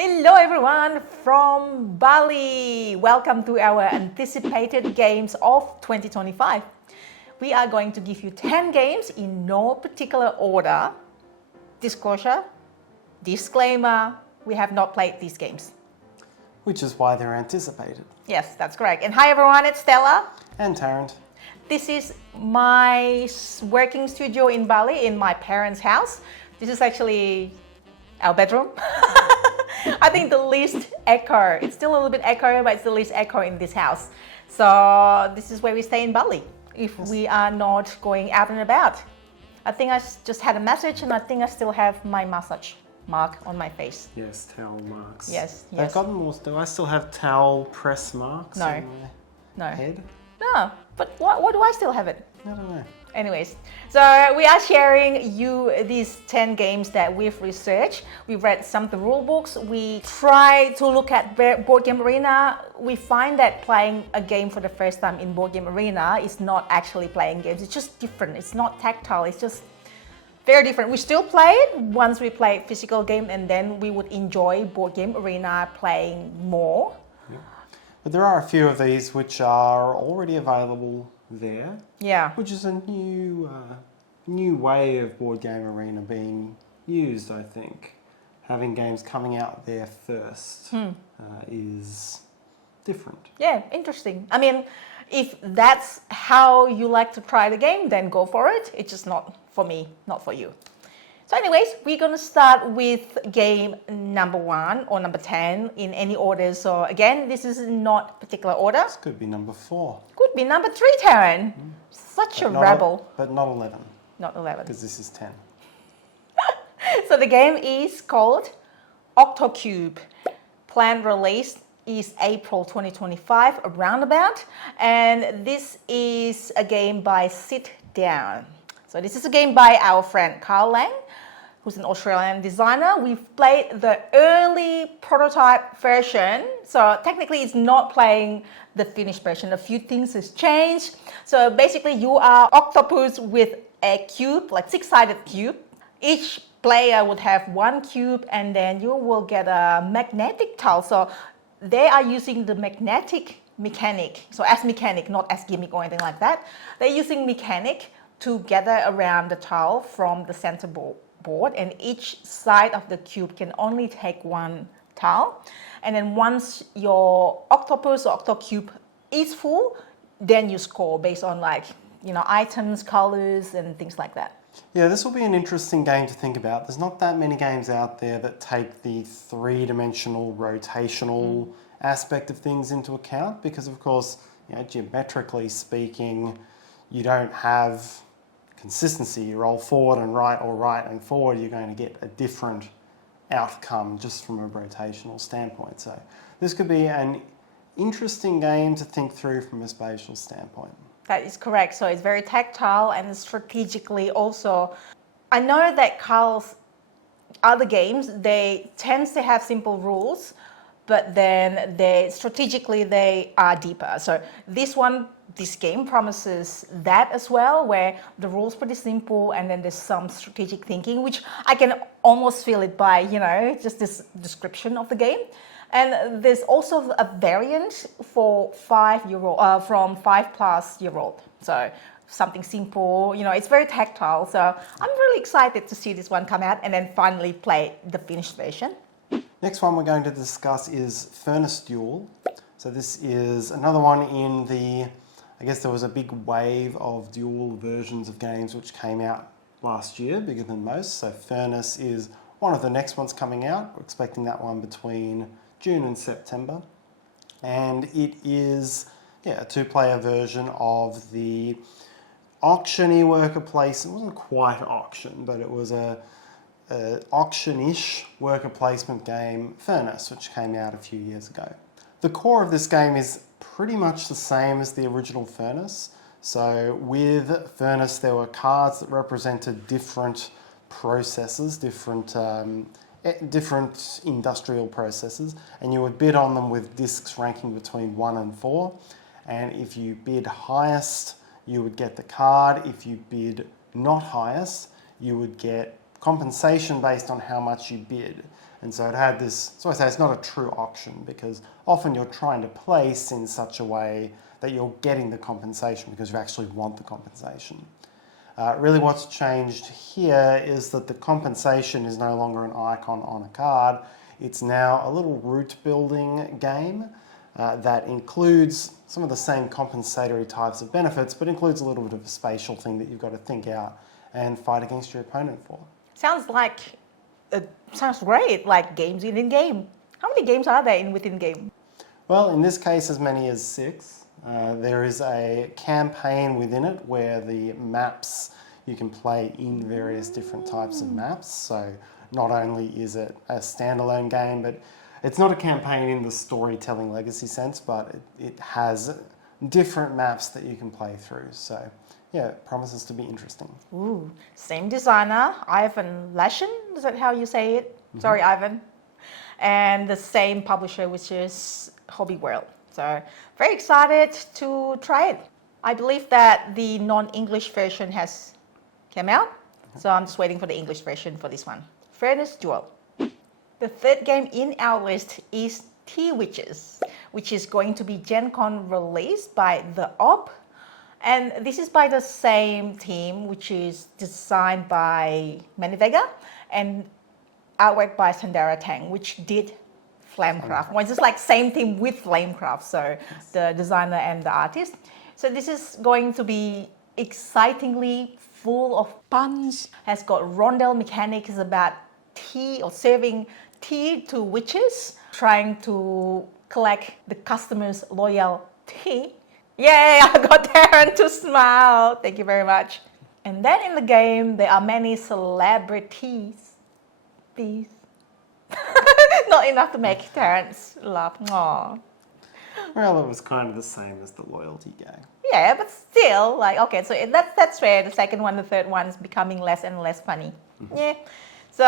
Hello everyone from Bali. Welcome to our anticipated games of 2025. We are going to give you 10 games in no particular order. Disclosure, disclaimer, we have not played these games. Which is why they're anticipated. Yes, that's correct. And hi everyone, it's Stella. And Tarrant. This is my working studio in Bali in my parents' house. This is actually our bedroom. I think the least echo. It's still a little bit echo, but it's the least echo in this house. So this is where we stay in Bali if we are not going out and about. I think I just had a massage and I think I still have my massage mark on my face. Yes, towel marks. Yes. They've gotten more. Do I still have towel press marks on my head? No, but why do I still have it? I don't know. Anyways, so we are sharing you these 10 games that we've researched. We read some of the rule books. We try to look at Board Game Arena. We find that playing a game for the first time in Board Game Arena is not actually playing games. It's just different. It's not tactile. It's just very different. We still play it once we play physical game, and then we would enjoy Board Game Arena playing more. Yeah. But there are a few of these which are already available there. Yeah. Which is a new way of Board Game Arena being used, I think. Having games coming out there first is different. Yeah, interesting. I mean, if that's how you like to try the game, then go for it. It's just not for me, not for you. So anyways, we're going to start with game number 1 or number 10 in any order. So again, this is not particular order. This could be number 4. Could be number 3, Taryn. Such a rebel. But not 11. Not 11. Because this is 10. So the game is called Octocube. Planned release is April 2025, around about. And this is a game by Sit Down. So this is a game by our friend Carl Lang, who's an Australian designer. We've played the early prototype version. So technically it's not playing the finished version. A few things has changed. So basically you are octopus with a cube, like 6-sided cube. Each player would have 1 cube and then you will get a magnetic tile. So they are using the magnetic mechanic. So as mechanic, not as gimmick or anything like that. They're using mechanic to gather around the tile from the center board, and each side of the cube can only take 1 tile. And then once your octopus or octocube is full, then you score based on items, colors, and things like that. Yeah, this will be an interesting game to think about. There's not that many games out there that take the 3-dimensional rotational aspect of things into account because, of course, geometrically speaking, you don't have consistency. You roll forward and right or right and forward, you're going to get a different outcome just from a rotational standpoint. So this could be an interesting game to think through from a spatial standpoint. That is correct. So it's very tactile and strategically also. I know that Carl's other games, they tend to have simple rules, but then strategically they are deeper. So this game promises that as well, where the rules pretty simple and then there's some strategic thinking, which I can almost feel it by, just this description of the game. And there's also a variant for 5-year-old, from 5+-year-old. So something simple, it's very tactile. So I'm really excited to see this one come out and then finally play the finished version. Next one we're going to discuss is Furnace Duel. So this is another one in I guess there was a big wave of dual versions of games which came out last year, bigger than most. So Furnace is one of the next ones coming out. We're expecting that one between June and September. And it is a 2-player version of the auction-y worker placement. It wasn't quite auction, but it was a auction-ish worker placement game, Furnace, which came out a few years ago. The core of this game is pretty much the same as the original Furnace. So with Furnace, there were cards that represented different processes, different industrial processes, and you would bid on them with discs ranking between 1 and 4. And if you bid highest, you would get the card. If you bid not highest, you would get compensation based on how much you bid. And so it had this, so I say it's not a true auction because often you're trying to place in such a way that you're getting the compensation because you actually want the compensation. Really what's changed here is that the compensation is no longer an icon on a card. It's now a little route building game that includes some of the same compensatory types of benefits, but includes a little bit of a spatial thing that you've got to think out and fight against your opponent for. Sounds great, like games within game. How many games are there within game? Well, in this case, as many as 6. There is a campaign within it where the maps, you can play in various different types of maps. So not only is it a standalone game, but it's not a campaign in the storytelling legacy sense, but it has different maps that you can play through. So yeah, it promises to be interesting. Ooh, same designer, Ivan Lashin, is that how you say it? Mm-hmm. Sorry, Ivan. And the same publisher, which is Hobby World. So very excited to try it. I believe that the non-English version has come out, so I'm just waiting for the English version for this one. Fairness Duel. The third game in our list is Tea Witches, which is going to be Gen Con released by The Op. And this is by the same team, which is designed by Manny Vega and artwork by Sandara Tang, which did Flamecraft. Well, it's just like same team with Flamecraft, so the designer and the artist. So this is going to be excitingly full of puns. Has got rondel mechanics about tea or serving tea to witches, trying to collect the customers' loyalty. Yay, I got Darren to smile. Thank you very much. And then in the game, there are many celebrities. These. Not enough to make Terrence laugh. Aww. Well, it was kind of the same as the loyalty game. Yeah, but still, like, okay, so that's fair. The second one, the third one is becoming less and less funny. Mm-hmm. Yeah. So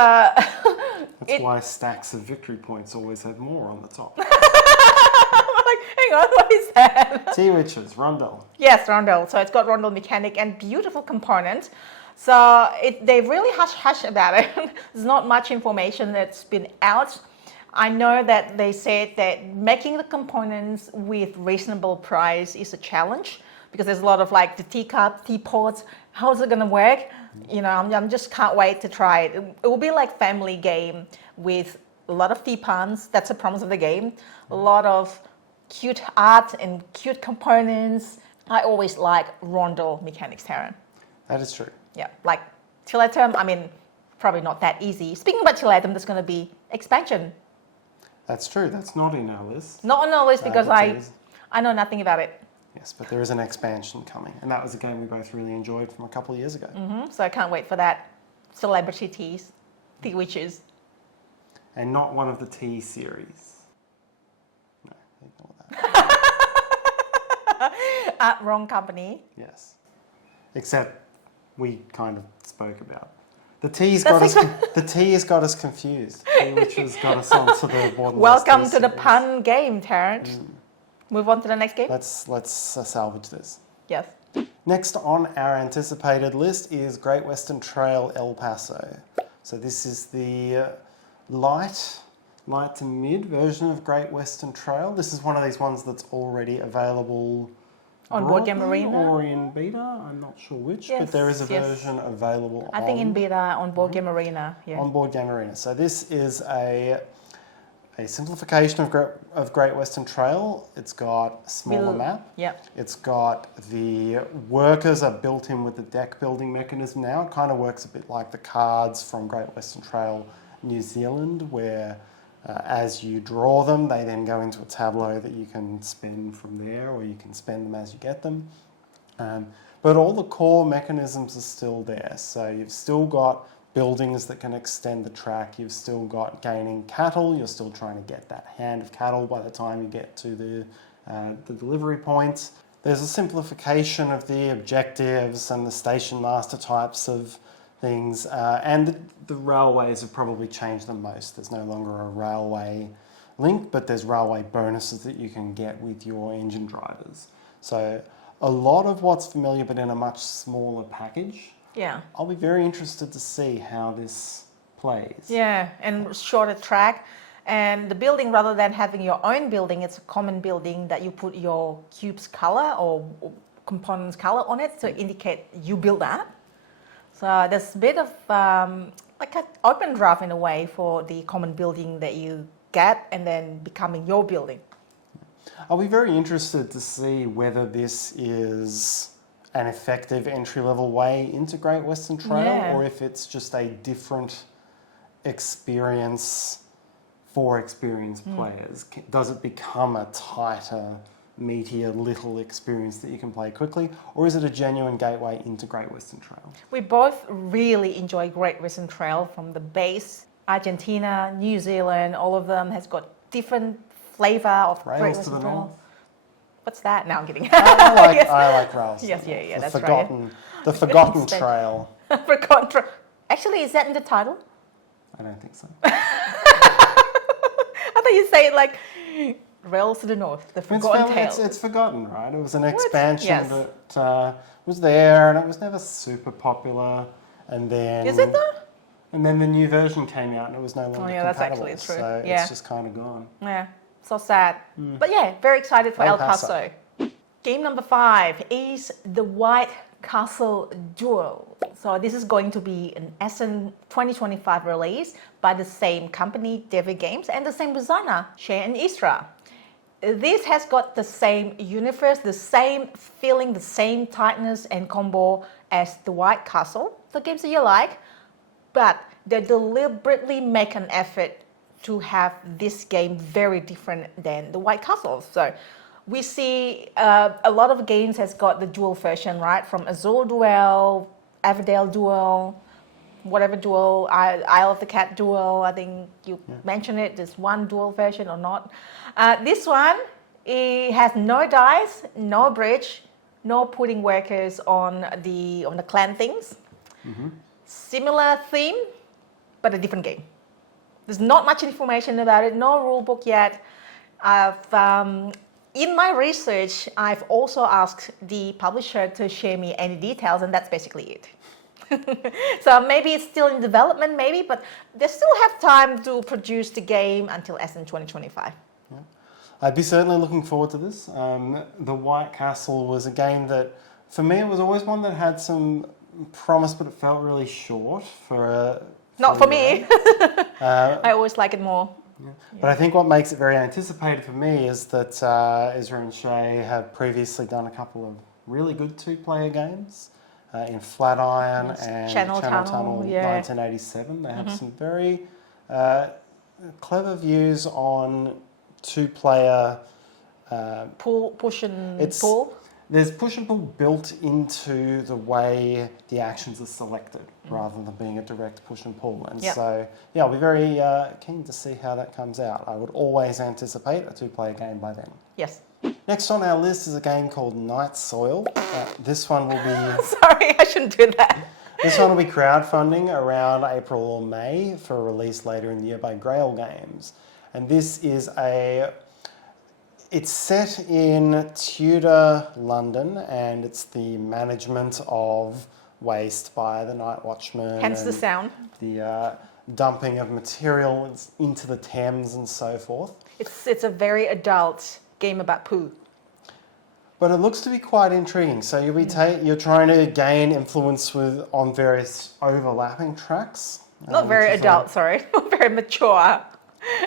that's why stacks of victory points always had more on the top. Hang on, what is that? Tea Witches, Rondel. Yes, Rondel. So it's got Rondel mechanic and beautiful components. So they really hush about it. There's not much information that's been out. I know that they said that making the components with reasonable price is a challenge because there's a lot of like the teacup, teapots. How's it going to work? You know, I'm just can't wait to try it. It will be like family game with a lot of tea puns. That's the promise of the game. A lot of cute art and cute components. I always like Rondel mechanics, Taryn. That is true. Yeah, like Tilatum, I mean, probably not that easy. Speaking about Tilatum, there's going to be expansion. That's true. That's not in our list. Not on our list because I know nothing about it. Yes, but there is an expansion coming. And that was a game we both really enjoyed from a couple of years ago. Mm-hmm. So I can't wait for that. Celebrity Teas, Tea Witches. And not one of the tea series. No, ignore that. Wrong company. Yes. Except we kind of spoke about the tea's got us. The tea has got us confused. Tea Witches got us onto the board. Welcome to the pun game, Terrence. Move on to the next game. Let's salvage this. Yes. Next on our anticipated list is Great Western Trail El Paso. So this is the light to mid version of Great Western Trail. This is one of these ones that's already available on BoardGame Arena or in beta. I'm not sure which, but there is a version available. I think in beta on BoardGame Arena. Yeah. On BoardGame Arena. So this is a simplification of Great Western Trail. It's got a smaller map. Yep. It's got the workers are built in with the deck building mechanism now. It kind of works a bit like the cards from Great Western Trail New Zealand, where as you draw them, they then go into a tableau that you can spend from there, or you can spend them as you get them. But all the core mechanisms are still there. So you've still got buildings that can extend the track. You've still got gaining cattle. You're still trying to get that hand of cattle by the time you get to the delivery points. There's a simplification of the objectives and the station master types of things. And the railways have probably changed the most. There's no longer a railway link, but there's railway bonuses that you can get with your engine drivers. So a lot of what's familiar, but in a much smaller package. Yeah. I'll be very interested to see how this plays. Yeah, and shorter track. And the building, rather than having your own building, it's a common building that you put your cube's color or components color on it to indicate you build that. So there's a bit of like an open draft in a way for the common building that you get and then becoming your building. I'll be very interested to see whether this is an effective entry-level way into Great Western Trail or if it's just a different experience for experienced players. Does it become a tighter, meatier little experience that you can play quickly, or is it a genuine gateway into Great Western Trail? We both really enjoy Great Western Trail from the base. Argentina, New Zealand, all of them has got different flavour of Great Rails to Western the Trail. north. What's that? No, I'm kidding. I like Rails. Yes, yeah, that's right. The Forgotten Trail. Forgotten Trail. Actually, is that in the title? I don't think so. I thought you say it like Rails to the North, the Forgotten Tale. It's forgotten, right? It was an expansion Yes. that was there, and it was never super popular. And then Is it though? And then the new version came out, and it was no longer compatible. That's actually true. So it's just kind of gone. Yeah, so sad. But yeah, very excited for El Paso. Game number 5 is the White Castle Duel. So this is going to be an Essen 2025 release by the same company, Devi Games, and the same designer, Shea and Isra. This has got the same universe, the same feeling, the same tightness and combo as the White Castle, the games that you like, but they deliberately make an effort to have this game very different than the White Castle. So we see a lot of games has got the dual version, right? From Azul Duel, Averdale Duel, whatever duel, Isle of the Cat Duel, I think you mentioned it, there's one dual version or not. This one, it has no dice, no bridge, no putting workers on the clan things. Similar theme, but a different game. There's not much information about it, no rule book yet. In my research, I've also asked the publisher to share me any details, and that's basically it. So maybe it's still in development, maybe, but they still have time to produce the game until Essen 2025. Yeah. I'd be certainly looking forward to this. The White Castle was a game that, for me, it was always one that had some promise, but it felt really short for Not for me. I always like it more. Yeah. But I think what makes it very anticipated for me is that Isra and Shay have previously done a couple of really good two-player games in Flatiron and Channel Tunnel 1987. They have some very clever views on two-player push and pull. There's push and pull built into the way the actions are selected rather than being a direct push and pull. And so, I'll be very keen to see how that comes out. I would always anticipate a two-player game by then. Yes. Next on our list is a game called Night Soil. This one will be... Sorry, I shouldn't do that. This one will be crowdfunding around April or May for release later in the year by Grail Games. And this is It's set in Tudor London, and it's the management of waste by the night watchman. Hence the sound. The dumping of materials into the Thames and so forth. It's a very adult game about poo. But it looks to be quite intriguing. So you're trying to gain influence on various overlapping tracks. Not very adult, sorry. Not very mature.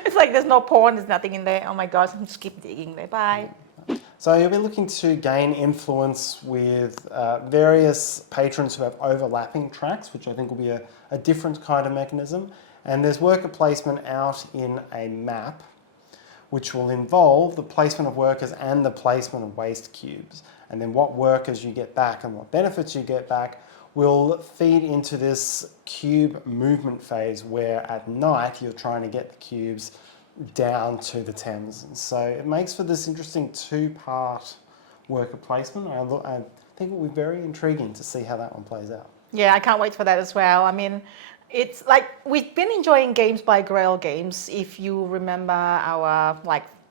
It's like there's no porn, there's nothing in there. Oh my gosh, just keep digging there. Bye. So you'll be looking to gain influence with various patrons who have overlapping tracks, which I think will be a different kind of mechanism. And there's worker placement out in a map, which will involve the placement of workers and the placement of waste cubes. And then what workers you get back and what benefits you get back will feed into this cube movement phase where at night you're trying to get the cubes down to the Thames. And so it makes for this interesting two-part worker placement. I think it will be very intriguing to see how that one plays out. Yeah, I can't wait for that as well. I mean, it's like we've been enjoying games by Grail Games. If you remember our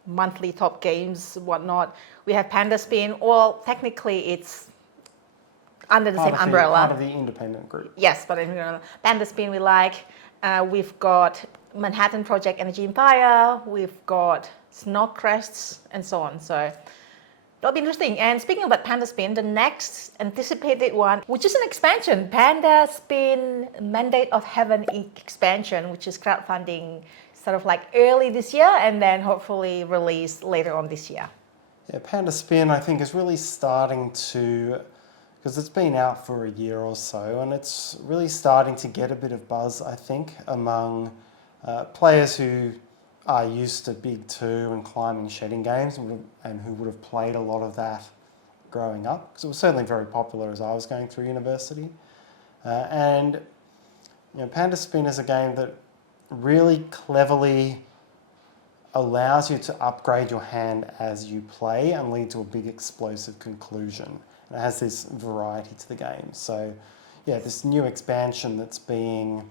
monthly top games, whatnot, we have Panda Spin. Well, technically it's under the same umbrella. Part of the independent group. Yes, but Panda Spin we like. We've got Manhattan Project Energy Empire. We've got Snowcrests and so on. So that'll be interesting. And speaking about Panda Spin, the next anticipated one, which is an expansion, Panda Spin Mandate of Heaven expansion, which is crowdfunding sort of like early this year and then hopefully released later on this year. Yeah, Panda Spin, I think, is really starting to, because it's been out for a year or so, and it's really starting to get a bit of buzz, I think, among players who are used to Big Two and climbing shedding games and who would have played a lot of that growing up, because it was certainly very popular as I was going through university. And Panda Spin is a game that really cleverly allows you to upgrade your hand as you play and lead to a big explosive conclusion. And it has this variety to the game. So yeah, this new expansion that's being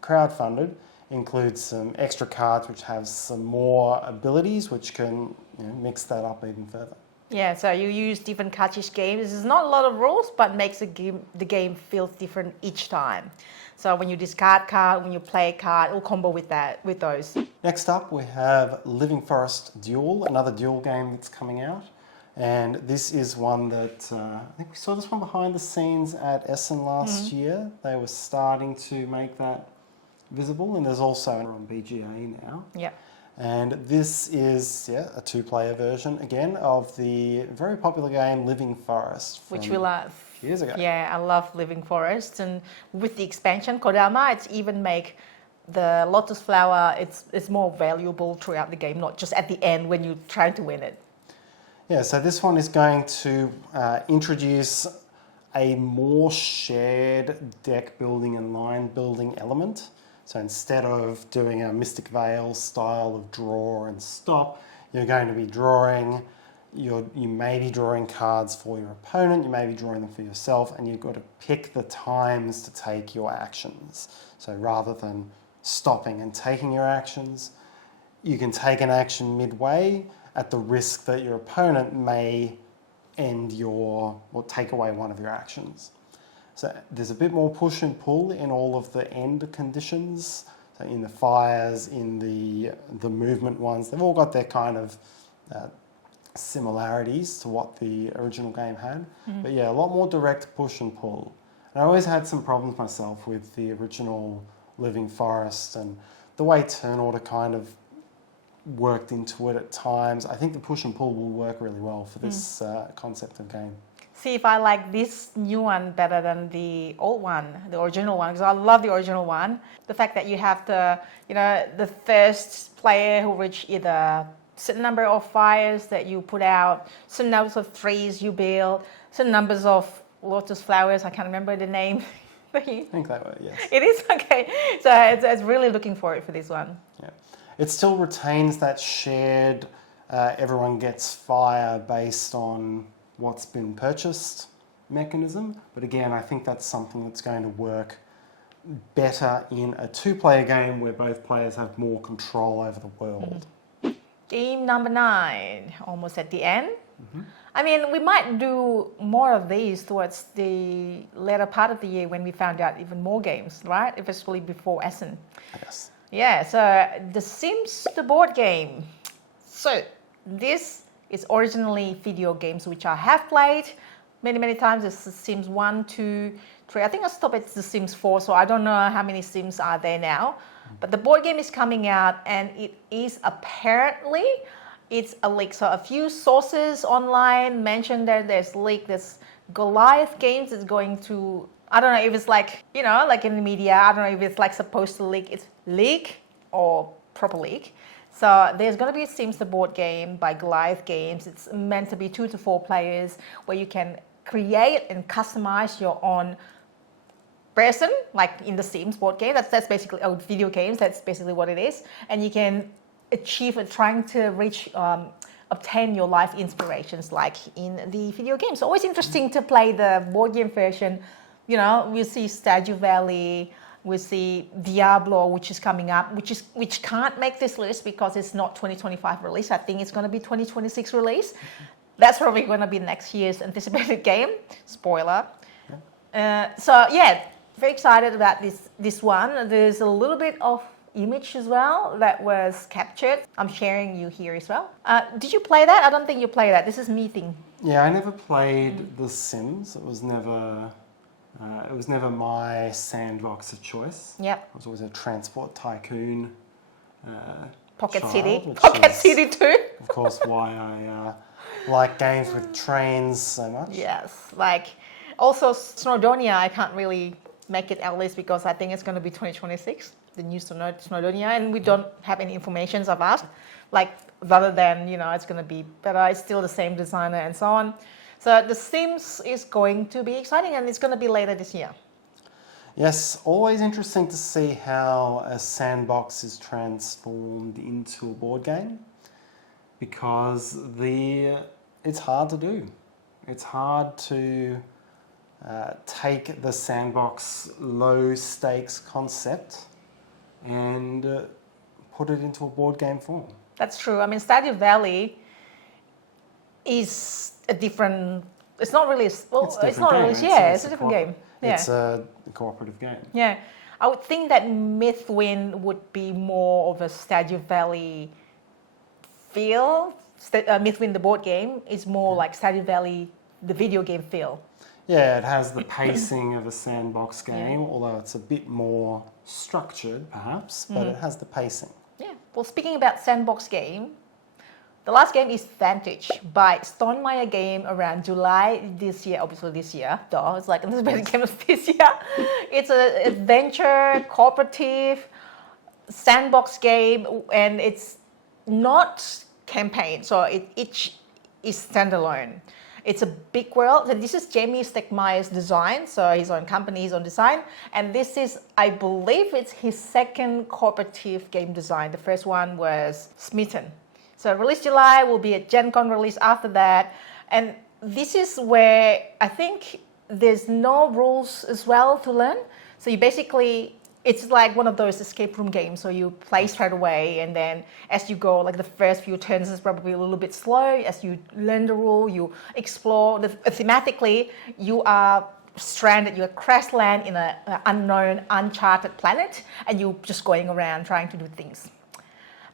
crowdfunded includes some extra cards which have some more abilities which can mix that up even further. Yeah, so you use different cartridge games. There's not a lot of rules, but makes the game feel different each time. So when you discard card, when you play a card, it'll combo with those. Next up, we have Living Forest Duel, another duel game that's coming out. And this is one that, I think we saw this one behind the scenes at Essen last year. They were starting to make that visible, and there's also on BGA now. Yeah. And this is a two-player version again of the very popular game Living Forest, which we love years ago. Yeah, I love Living Forest, and with the expansion Kodama, it's even make the lotus flower it's more valuable throughout the game, not just at the end when you're trying to win it. Yeah, so this one is going to introduce a more shared deck building and line building element. So instead of doing a Mystic Veil style of draw and stop, you're going to be drawing, you may be drawing cards for your opponent, you may be drawing them for yourself, and you've got to pick the times to take your actions. So rather than stopping and taking your actions, you can take an action midway at the risk that your opponent may or take away one of your actions. So there's a bit more push and pull in all of the end conditions. So in the fires, in the movement ones, they've all got their kind of similarities to what the original game had. But yeah, a lot more direct push and pull. And I always had some problems myself with the original Living Forest and the way turn order kind of worked into it at times. I think the push and pull will work really well for this concept of game. See if I like this new one better than the old one, the original one, because I love the original one. The fact that you have the first player who reach either certain number of fires that you put out, certain numbers of trees you build, certain numbers of lotus flowers. I can't remember the name. I think that way, yes. It is? Okay. So it's really looking forward for this one. Yeah. It still retains that shared, everyone gets fire based on what's been purchased mechanism. But again, I think that's something that's going to work better in a two-player game where both players have more control over the world. Game number 9, almost at the end. I mean, we might do more of these towards the later part of the year when we found out even more games, right? Especially before Essen. Yes. Yeah, so The Sims, the board game. So this is originally video games which I have played many times. It's The Sims 1, 2, 3. I think I stopped at The Sims 4, so I don't know how many Sims are there now. But the board game is coming out, and it is apparently, it's a leak. So a few sources online mentioned that there's leak. There's Goliath Games is going to, I don't know if it's like, like in the media, I don't know if it's like supposed to leak. It's leak or proper leak. So there's going to be a Sims the board game by Goliath Games. It's meant to be 2 to 4 players where you can create and customize your own person, like in the Sims board game. That's basically video games. That's basically what it is. And you can achieve trying to reach, obtain your life inspirations like in the video games. So always interesting to play the board game version. We see Stardew Valley. We see Diablo, which is coming up, which can't make this list because it's not 2025 release. I think it's going to be 2026 release. That's probably going to be next year's anticipated game. Spoiler. Very excited about this one. There's a little bit of image as well that was captured. I'm sharing you here as well. Did you play that? I don't think you play that. This is me thing. Yeah, I never played The Sims. It was never my sandbox of choice. Yep. I was always a transport tycoon. Pocket child, City. which Pocket is, City too. Of course, why I like games with trains so much. Yes. Like also Snowdonia, I can't really make it at least because I think it's going to be 2026, the new Snowdonia, and we don't have any information about, like, rather than, it's going to be better, it's still the same designer and so on. So The Sims is going to be exciting and it's going to be later this year. Yes, always interesting to see how a sandbox is transformed into a board game because it's hard to do. It's hard to take the sandbox low stakes concept and put it into a board game form. That's true. I mean, Stardew Valley is a different. It's not really. Well, it's not really. Yeah, it's a different game. Yeah. It's a cooperative game. Yeah, I would think that Mythwind would be more of a Stardew Valley feel. Mythwind, the board game, is more like Stardew Valley, the video game feel. Yeah, it has the pacing of a sandbox game, although it's a bit more structured, perhaps, but it has the pacing. Yeah. Well, speaking about sandbox game, the last game is Vantage by Stonemaier Game around July this year. Obviously this year, duh. It's like the best game of this year. It's an adventure, cooperative, sandbox game, and it's not campaign, so each is standalone. It's a big world. And this is Jamie Stegmaier's design, so his own company, his own design. And this is, I believe, it's his second cooperative game design. The first one was Smitten. So release July, will be a Gen Con release after that. And this is where I think there's no rules as well to learn. So you basically, it's like one of those escape room games. So you play straight away, and then as you go, like the first few turns is probably a little bit slow. As you learn the rule, you explore. Thematically, you are stranded, you're crash land in an unknown, uncharted planet, and you're just going around trying to do things.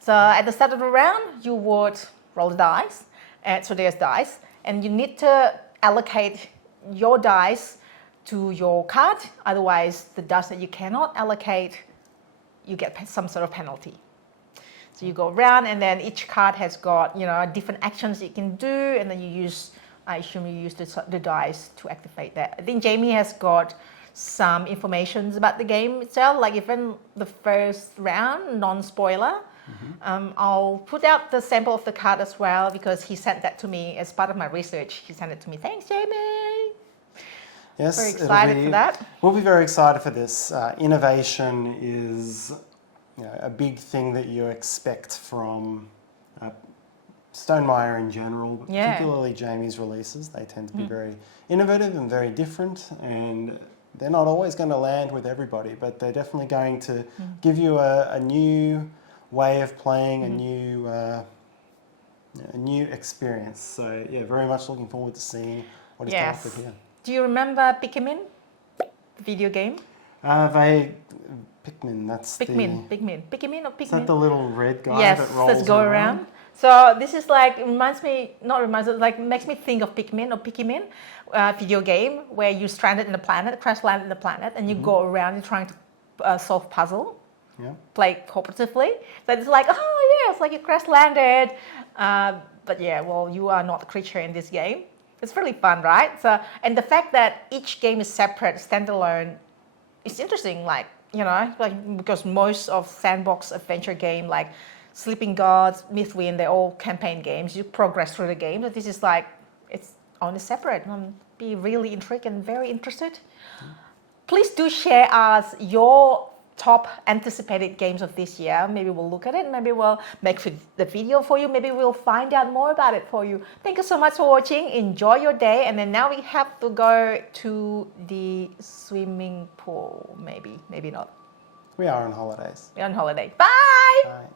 So at the start of the round, you would roll the dice. And so there's dice, and you need to allocate your dice to your card. Otherwise, the dice that you cannot allocate, you get some sort of penalty. So you go around, and then each card has got different actions you can do, and then I assume you use the dice to activate that. I think Jamie has got some information about the game itself, like even the first round, non-spoiler. I'll put out the sample of the card as well because he sent that to me as part of my research. He sent it to me. Thanks, Jamie. Yes, very excited for that. We'll be very excited for this. Innovation is a big thing that you expect from Stonemaier in general, but particularly Jamie's releases. They tend to be very innovative and very different, and they're not always going to land with everybody, but they're definitely going to give you a new way of playing, a new experience. So yeah, very much looking forward to seeing what he's come up with here. Do you remember Pikmin, the video game? Pikmin, that's Pikmin or Pikmin? Is that the little red guy that rolls let's go around. So this is like, makes me think of Pikmin or Pikmin, video game where you're stranded in a planet, crash land in the planet, and you go around, you're trying to solve puzzle. Yeah. Play cooperatively. So it's like, it's like you crash landed. But yeah, well, you are not the creature in this game. It's really fun, right? So, and the fact that each game is separate, standalone, it's interesting. Because most of sandbox adventure game, like Sleeping Gods, Mythwind, they're all campaign games. You progress through the game. But this is like, it's only separate. I'm be really intrigued and very interested. Please do share us your top anticipated games of this year. Maybe we'll look at it. Maybe we'll make the video for you. Maybe we'll find out more about it for you. Thank you so much for watching. Enjoy your day. And then now we have to go to the swimming pool. Maybe not. We are on holidays. We're on holiday. Bye. Bye.